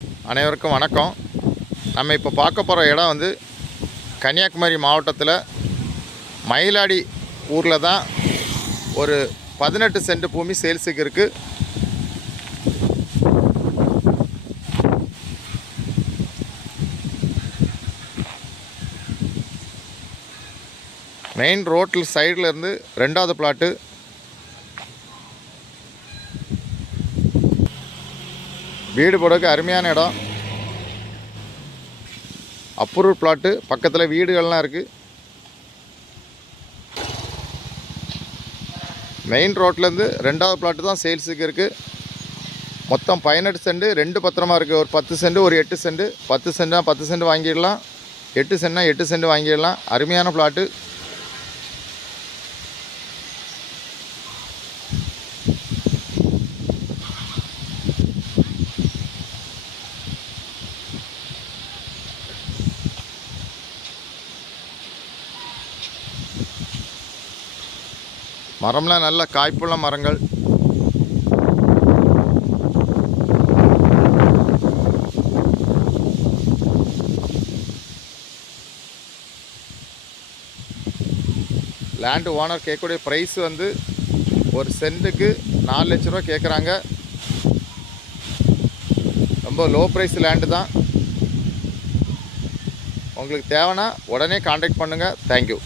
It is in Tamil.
அனைவருக்கும் வணக்கம். நம்ம இப்போ பார்க்க போகிற இடம் வந்து கன்னியாகுமரி மாவட்டத்தில் மயிலாடி ஊரில் தான் ஒரு பதினெட்டு சென்ட் பூமி சேல்ஸுக்கு இருக்குது மெயின் ரோட்டில் சைடில் இருந்து ரெண்டாவது பிளாட்டு வீடு போடக்கு அருமையான இடம். அப்ரூவ் பிளாட்டு பக்கத்தில் வீடுகள்லாம் இருக்குது மெயின் ரோட்லேருந்து ரெண்டாவது பிளாட்டு தான் சேல்ஸுக்கு இருக்குது மொத்தம் பதினெட்டு சென்ட் ரெண்டு பத்திரமா இருக்குது ஒரு பத்து சென்ட் ஒரு எட்டு சென்ட் பத்து சென்ட்னா பத்து சென்ட் வாங்கிடலாம். எட்டு சென்ட்னா எட்டு சென்ட் வாங்கிடலாம். அருமையான பிளாட்டு மரம்லாம் நல்ல காய்ப்புள்ள மரங்கள். லேண்டு ஓனர் கேட்கக்கூடிய ப்ரைஸ் வந்து ஒரு சென்ட்டுக்கு நாலு லட்ச ரூபா கேட்குறாங்க. ரொம்ப லோ ப்ரைஸ் லேண்டு தான். உங்களுக்கு தேவைன்னா உடனே காண்டாக்ட் பண்ணுங்கள் தேங்க்யூ